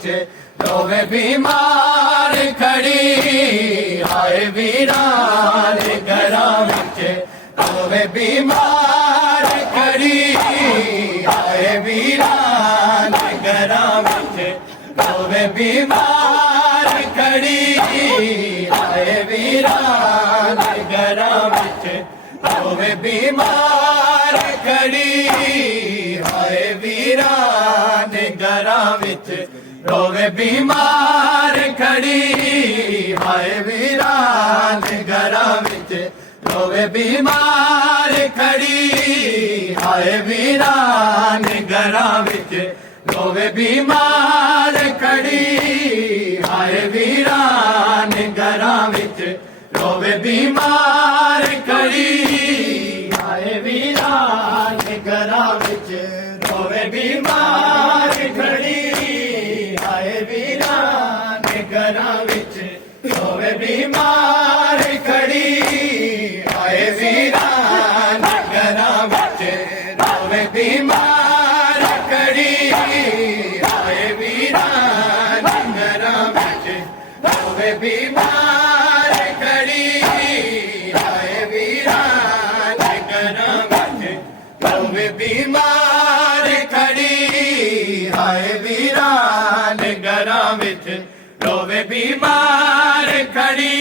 विच रोवे बीमार खड़ी हाय वीरान घरां विच रोवे बीमार खड़ी हाय वीरान घरां विच रोवे बीमार खड़ी हाय वीरान घरां विच रोवे बीमार खड़ी हाय वीरान घरां विच रोवे बीमार खड़ी हाय वीरान घरां विच रोवे बीमार खड़ी हाय वीरान घरां विच रोवे बीमार खड़ी हाय वीरान घरां विच रोवे बीमार खड़ी हाय वीरान घरां विच रोवे बीमार खड़ी हाय वीरान घरां विच रोवे बीमार खड़ी हाय वीरान घरां विच रोवे बीमार खड़ी हाय वीरान घरां विच रोवे बीमार खड़ी हाय वीरान घरां विच रोवे बीमार खड़ी हाय वीरान घरां विच रोवे बीमार खड़ी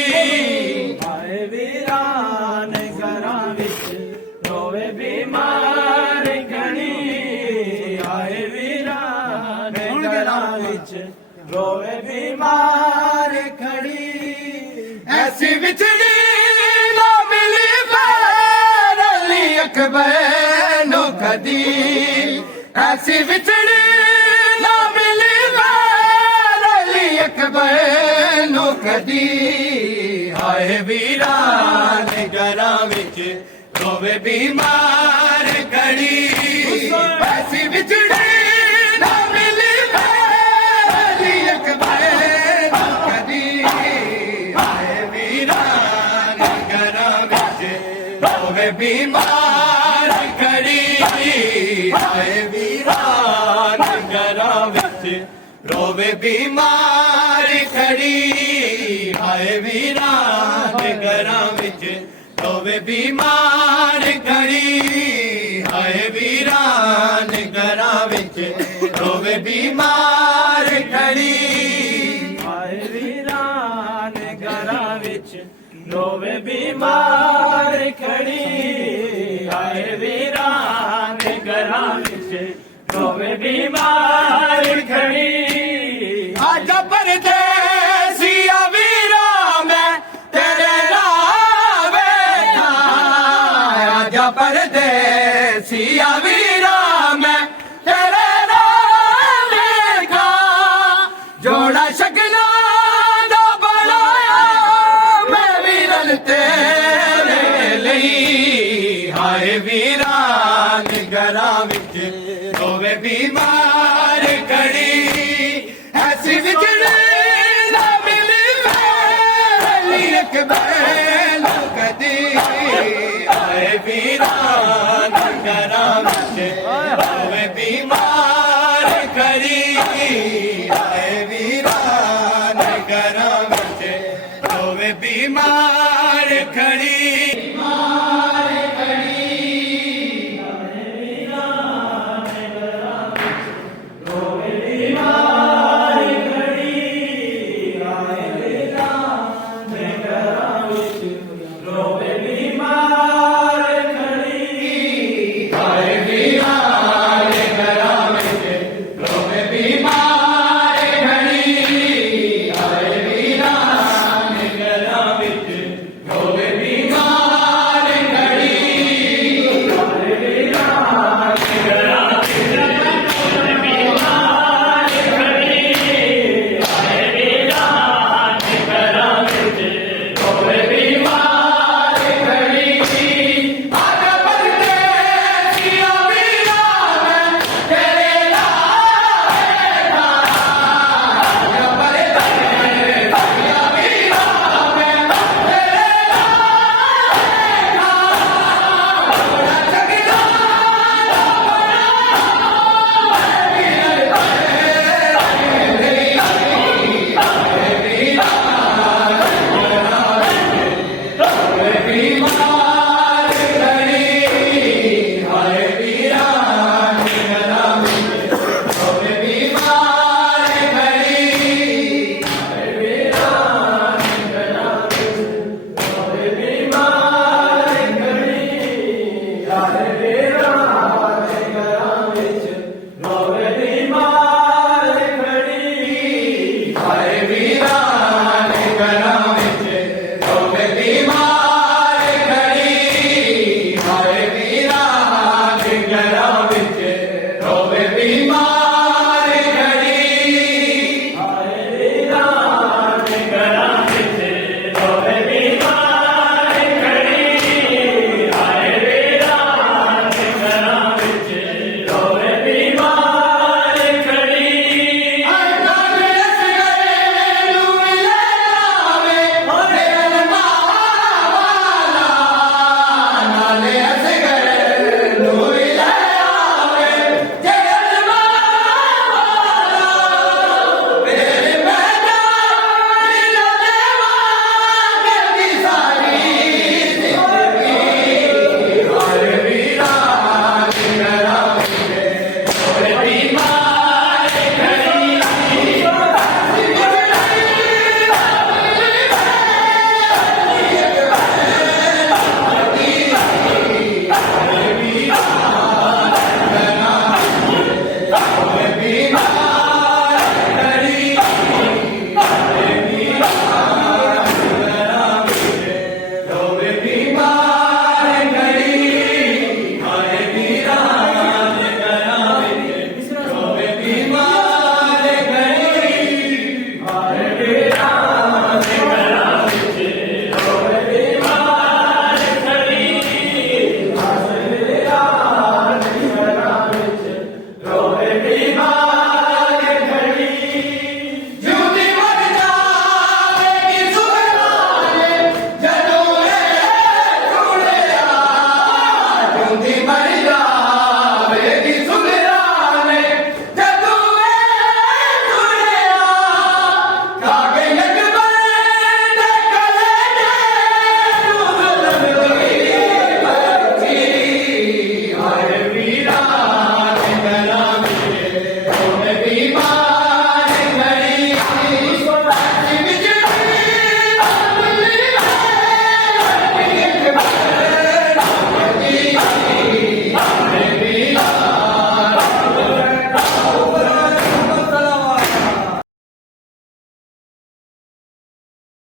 हाय वीरान घरां विच रोवे बीमार खड़ी हाय वीरान घरां विच रोवे बीमार खड़ी ऐसी बिछड़ी ना मिली पैर अली अकबर नो कदी ऐसी बिछड़ी ना मिली पैर अली अकबर नो कदी हाय वीरान घरां विच रोवे बीमार खड़ी ऐसी बिछड़ी ना मिली पैर अली अकबर नो कदी हाय वीरान घरां विच रोवे बीमार खड़ी हाय वीरान घरां विच रोवे बीमार खड़ी हाय वीरान घरां विच रोवे बीमार खड़ी हाय वीरान घरां विच रोवे बीमार खड़ी हाय वीरान घरां विच रोवे बीमार खड़ी हाय वीरान घरां विच रोवे बीमार खड़ी